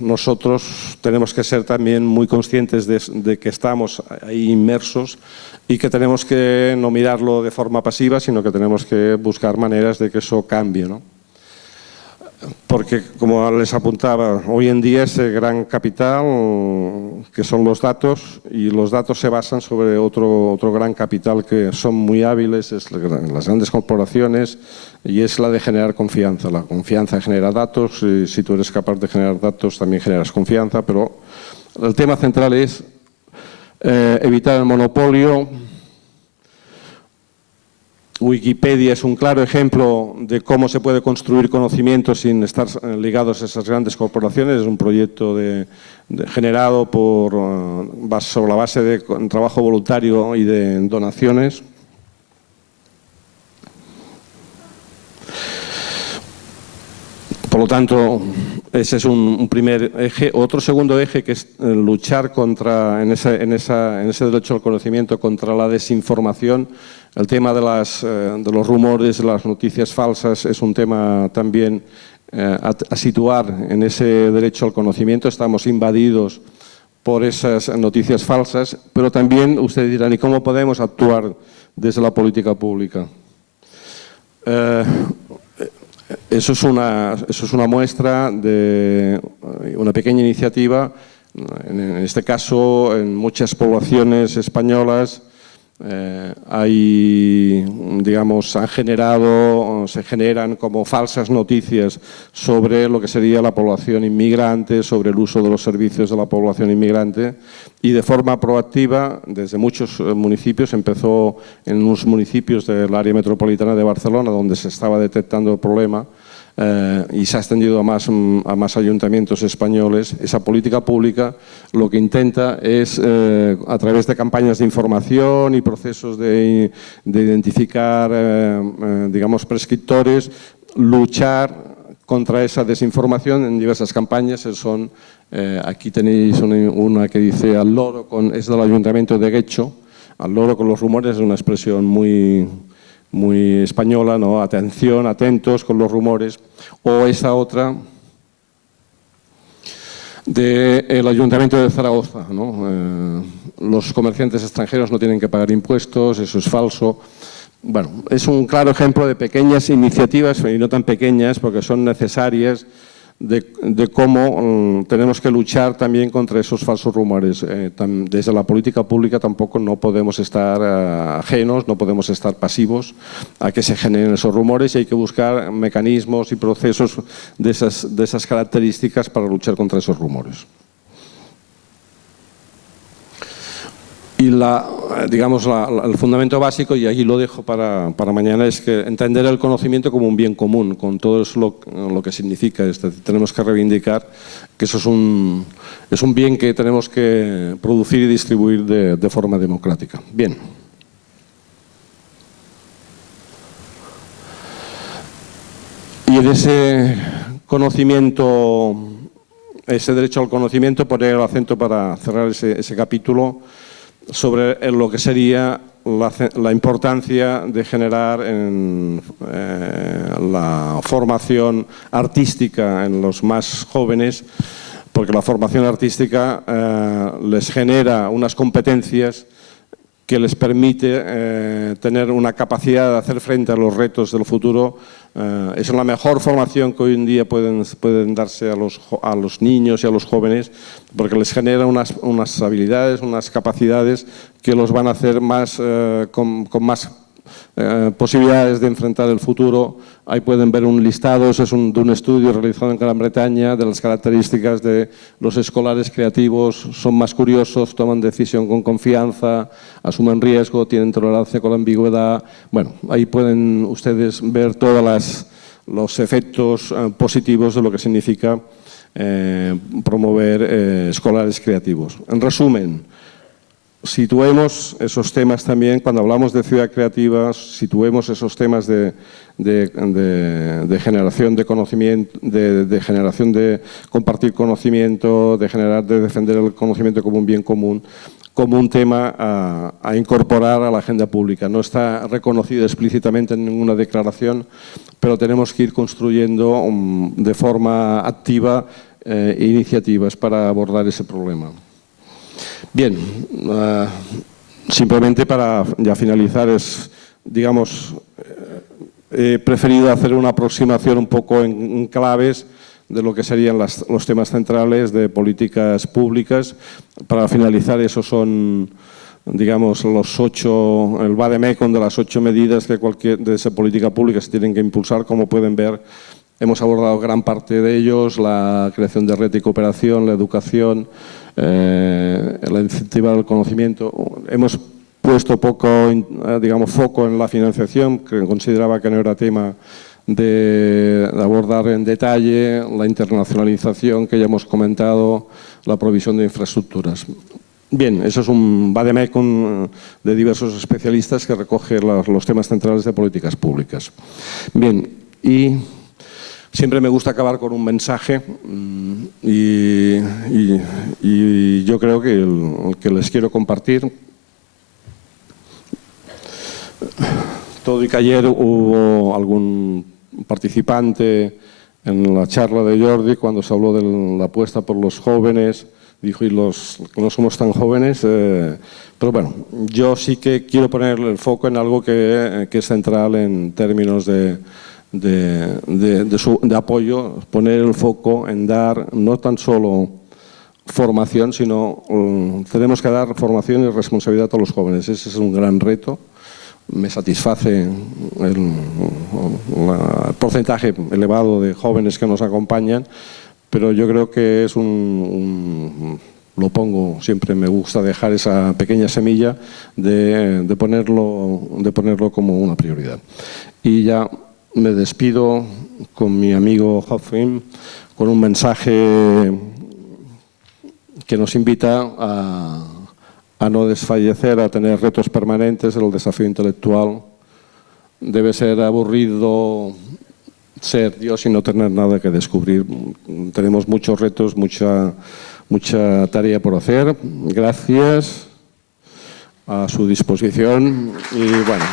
nosotros tenemos que ser también muy conscientes de que estamos ahí inmersos y que tenemos que no mirarlo de forma pasiva, sino que tenemos que buscar maneras de que eso cambie, ¿no? Porque, como les apuntaba, hoy en día ese gran capital que son los datos, y los datos se basan sobre otro gran capital que son muy hábiles, es las grandes corporaciones, y es la de generar confianza. La confianza genera datos, y si tú eres capaz de generar datos también generas confianza, pero el tema central es evitar el monopolio. Wikipedia es un claro ejemplo de cómo se puede construir conocimiento sin estar ligados a esas grandes corporaciones. Es un proyecto generado sobre la base de trabajo voluntario y de donaciones. Por lo tanto, ese es un primer eje. Otro segundo eje, que es luchar en ese derecho al conocimiento contra la desinformación. El tema de los rumores, de las noticias falsas, es un tema también a situar en ese derecho al conocimiento. Estamos invadidos por esas noticias falsas, pero también ustedes dirán, ¿y cómo podemos actuar desde la política pública? Eso es una muestra de una pequeña iniciativa. En este caso, en muchas poblaciones españolas se generan como falsas noticias sobre lo que sería la población inmigrante, sobre el uso de los servicios de la población inmigrante, y de forma proactiva, desde muchos municipios, empezó en unos municipios del área metropolitana de Barcelona, donde se estaba detectando el problema, y se ha extendido a más ayuntamientos españoles. Esa política pública lo que intenta es, a través de campañas de información y procesos de identificar, prescriptores, luchar contra esa desinformación en diversas campañas. Aquí tenéis una que dice al loro, es del Ayuntamiento de Guecho. Al loro con los rumores es una expresión muy española, ¿no? Atención, atentos con los rumores. O esa otra del Ayuntamiento de Zaragoza, ¿no? Los comerciantes extranjeros no tienen que pagar impuestos, eso es falso. Bueno, es un claro ejemplo de pequeñas iniciativas, y no tan pequeñas porque son necesarias, de cómo tenemos que luchar también contra esos falsos rumores. Desde la política pública tampoco no podemos estar ajenos, no podemos estar pasivos a que se generen esos rumores, y hay que buscar mecanismos y procesos de esas características para luchar contra esos rumores. Y el fundamento básico, y ahí lo dejo para mañana, es que entender el conocimiento como un bien común, con todo eso lo que significa. Tenemos que reivindicar que eso es un bien que tenemos que producir y distribuir de forma democrática. Bien. Y en ese conocimiento, ese derecho al conocimiento, poner el acento para cerrar ese capítulo sobre lo que sería la importancia de generar la formación artística en los más jóvenes, porque la formación artística les genera unas competencias que les permite tener una capacidad de hacer frente a los retos del futuro. Es la mejor formación que hoy en día pueden darse a los niños y a los jóvenes, porque les genera unas habilidades, unas capacidades que los van a hacer con más posibilidades de enfrentar el futuro. Ahí pueden ver un listado, eso es de un estudio realizado en Gran Bretaña, de las características de los escolares creativos. Son más curiosos, toman decisión con confianza, asumen riesgo, tienen tolerancia con la ambigüedad. Bueno, ahí pueden ustedes ver todos los efectos positivos de lo que significa promover escolares creativos. En resumen, situemos esos temas también, cuando hablamos de ciudad creativa, situemos esos temas de generación de conocimiento, de generación de compartir conocimiento, de defender el conocimiento como un bien común, como un tema a incorporar a la agenda pública. No está reconocido explícitamente en ninguna declaración, pero tenemos que ir construyendo de forma activa iniciativas para abordar ese problema. Bien, simplemente para ya finalizar, digamos, he preferido hacer una aproximación un poco en claves de lo que serían los temas centrales de políticas públicas. Para finalizar, esos son, digamos, el vademecum de las 8 medidas de esa política pública se tienen que impulsar. Como pueden ver, hemos abordado gran parte de ellos: la creación de red y cooperación, la educación, la incentivar el conocimiento. Hemos puesto poco, digamos, foco en la financiación, que consideraba que no era tema de abordar en detalle, la internacionalización que ya hemos comentado, la provisión de infraestructuras. Bien, eso es un vademecum de diversos especialistas que recoge los temas centrales de políticas públicas. Bien, y siempre me gusta acabar con un mensaje y yo creo que el que les quiero compartir. Todo y que ayer hubo algún participante en la charla de Jordi, cuando se habló de la apuesta por los jóvenes, dijo, y los que no somos tan jóvenes, pero bueno, yo sí que quiero poner el foco en algo que es central en términos de apoyo, poner el foco en dar no tan solo formación, sino tenemos que dar formación y responsabilidad a los jóvenes. Ese es un gran reto. Me satisface el porcentaje elevado de jóvenes que nos acompañan, pero yo creo que es lo pongo, siempre me gusta dejar esa pequeña semilla de ponerlo como una prioridad. Y ya me despido con mi amigo Hofim, con un mensaje que nos invita a no desfallecer, a tener retos permanentes. El desafío intelectual debe ser aburrido ser Dios y no tener nada que descubrir. Tenemos muchos retos, mucha tarea por hacer. Gracias, a su disposición y bueno.